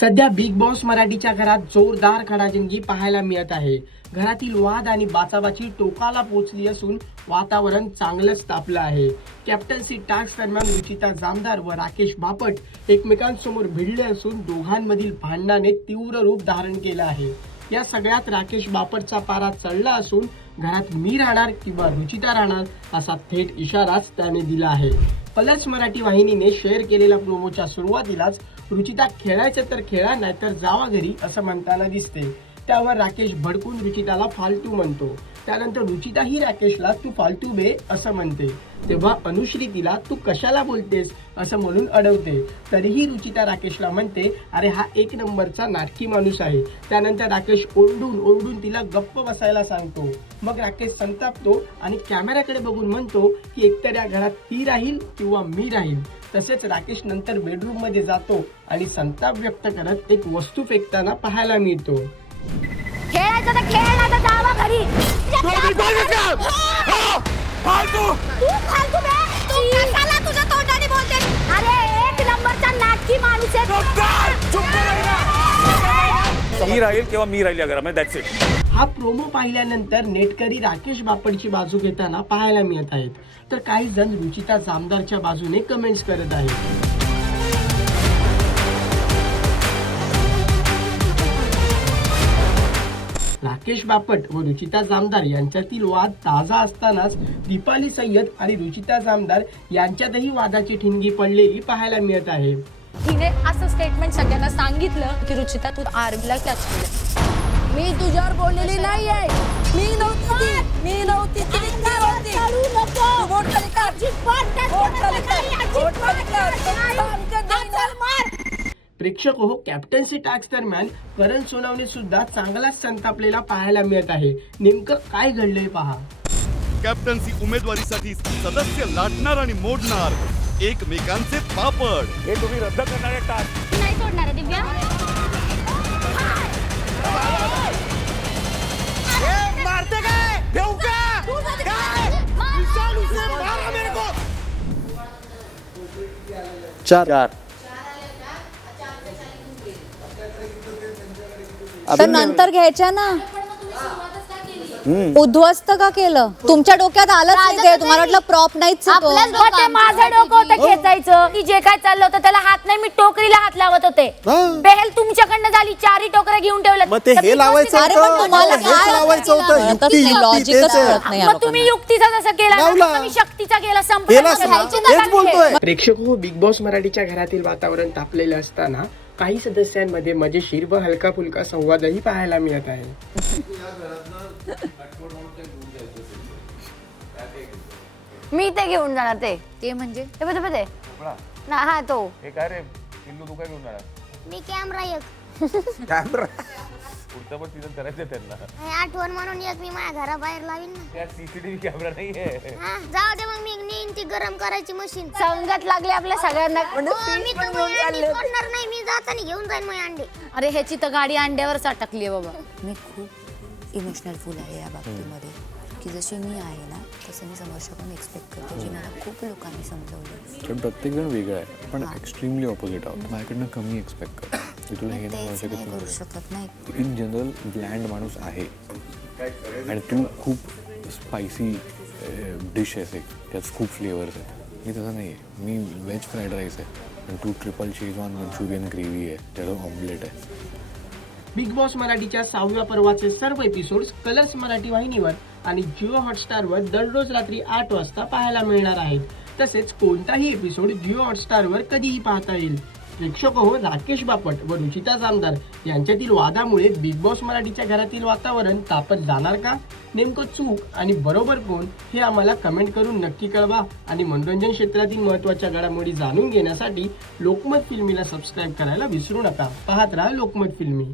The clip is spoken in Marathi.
सध्या बिग बॉस मराठीच्या घरात जोरदार खडाजंगी पाहायला मिळत आहे. घरातील वाद आणि बाचाबाची टोकाला पोचली असून वातावरण चांगलंच तापलं आहे. कॅप्टन्सी टास्क दरम्यान रुचिता जामदार व राकेश बापट एकमेकांसमोर भिडले असून दोघांमधील भांडणाने तीव्र रूप धारण केलं आहे. या सगळ्यात राकेश बापटचा पारा चढला असून घरात मी राहणार किंवा रुचिता राहणार असा थेट इशाराच त्याने दिला आहे. कलर्स मराठी वाहिनीने शेअर केलेल्या प्रोमोच्या सुरुवातीलाच रुचिता खेळायचं तर खेळा नाहीतर जावा घरी असं म्हणताना दिसते. त्यावर राकेश भडकून रुचिताला फालतू म्हणतो. त्यानंतर रुचिता ही राकेशला तू फालतू बे असं म्हणते. तेव्हा अनुश्री तिला तू कशाला बोलतेस? असं म्हणून अडवते. तरीही रुचिता राकेशला म्हणते अरे हा एक नंबरचा नाटकी माणूस आहे. त्यानंतर राकेश ओरडून ओरडून तिला गप्प बसायला सांगतो. मग राकेश संतापतो आणि कॅमेऱ्याकडे बघून म्हणतो की एकतर या घरात ती राहील किंवा मी राहील. तसेच राकेश नंतर बेडरूममध्ये जातो आणि संताप व्यक्त करत एक वस्तू फेकताना पाहायला मिळतो. खेळायचं तर खेळ नाही तर जावा घरी. फालतू! तू फालतू बे ही राहील किंवा मी राहील या घरामध्ये दॅट्स इट हा प्रोमो पाहिल्यानंतर नेटकरी राकेश बापडची बाजू घेताना पाहायला मिळत आहेत. तर काही जण रुचिता जामदारच्या बाजूने कमेंट्स करत आहेत. राकेश बापट व रुचिता जामदार यांच्यातील वाद ताजा असतानाच दीपाली सय्यद आणि रुचिता जामदार यांच्यातही वादाची ठिणगी पडलेली पाहायला मिळत आहे. तिने असं स्टेटमेंट सगळ्यांना सांगितलं की रुचिता तू आरबीला कॅच केलं मी तुझ्यावर बोललेली नाहीये मी नव्हती ती. मी नव्हती ती. मी नव्हती. तू बोट खाली कर. बोट खाली कर. बोट खाली कर. सांगते देईना. प्रेक्षक हो कॅप्टन्सी टास्क दरम्यान करण सोनवणे सुद्धा चांगलाच संतापलेला पाहायला मिळत आहे नेमकं काय घडलंय पहा कॅप्टन्सी उमेदवारीसाठी सदस्य लाटणार आणि मोडणार एकमेकांचे पापड. हे तुम्ही रद्द करणारे टास्क नाही सोडणार आहे दिव्या. मारते काय? ठेवू का? चार. तर नंतर घ्यायच्या ना? उद्ध्वस्त का केलं? तुमच्या डोक्यात आलंच नाही ते. तुम्हाला वाटलं प्रॉप नाहीच डोक्यात माझं डोकं होतं खेचायचं. की जे काय चाललं होतं त्याला हात नाही मी टोकरीला हात लावत होते. हा. बेहेल तुमच्याकडनं झाली चारही टोकऱ्या घेऊन ठेवल्या मग ते हे लावायचं अरे पण होतं तुम्हाला हेच काय लावायचं होतं? कळतच युक्ती नाही, युक्ती लॉजिकच तेच आहे. कळत नाही या मग तुम्ही. युक्तीचा जसं केला ना, लावला. तसं मी शक्तीचा केला केला संपला असता. तेच बोलतोय. प्रेक्षक हो बिग बॉस मराठीच्या घरातील वातावरण तापलेलं असताना काही सदस्यांमध्ये मजेशीर व हलका फुलका संवादही पाहायला मिळत आहे. मी ते घेऊन जाणार ते. ते म्हणजे? ते बघ, ते बघ, ते. ना हा तो. हे काय रे? पिल्लू तू काय घेऊन जाणार? मी कॅमेरा एक. कॅमेरा पुढचं पण करायचं त्यांना. हे आठवण म्हणून एक मी माझ्या घराबाहेर लावीन ना. त्या सीसीटीव्ही कॅमेरा नाहीये. हा जाऊ दे मग मी नेईन ती गरम करायची मशीन संगत लागले आपल्या सगळ्यांना. मी तर माझी अंडी फोडणार नाही मी जाताना घेऊन जाईन माझी अंडे. अरे ह्याची तर गाडी अंड्यावरच अटकली आहे बाबा. मी खूप इमोशनल फुल आहे या बाबतीमध्ये. की जशी मी आहे ना तसं मी समोरच्या पण एक्सपेक्ट करते जी मला खूप लोकांनी समजवलं. पण प्रत्येक जण वेगळा आहे पण एक्स्ट्रीमली ऑपोजिट आहोत. माझ्याकडनं कमी एक्सपेक्ट कर तुला हे नाही करू शकत नाही इन जनरल ब्लँड माणूस आहे. आणि तू खूप स्पायसी डिश आहेस एक त्यात खूप फ्लेवर्स आहेत. मी तसं नाही आहे मी व्हेज फ्राईड राईस आहे आणि तू ट्रिपल शेजवान मंचुरियन ग्रेव्ही आहे त्याचं ऑमलेट आहे बिग बॉस मराठीच्या सहाव्या पर्वाचे सर्व एपिसोड्स कलर्स मराठी वाहिनीवर आणि जिओ हॉटस्टारवर दररोज रात्री आठ वाजता पाहायला मिळणार आहेत. तसेच कोणताही एपिसोड जिओ हॉटस्टारवर कधीही पाहता येईल. प्रेक्षक हो राकेश बापट व रुचिता जामदार यांच्यातील वादामुळे बिग बॉस मराठीच्या घरातील वातावरण तापत जाणार का? नेमकं चूक आणि बरोबर कोण? हे आम्हाला कमेंट करून नक्की कळवा आणि मनोरंजन क्षेत्रातील महत्त्वाच्या घडामोडी जाणून घेण्यासाठी लोकमत फिल्मीला सबस्क्राईब करायला विसरू नका. पाहत राहा लोकमत फिल्मी.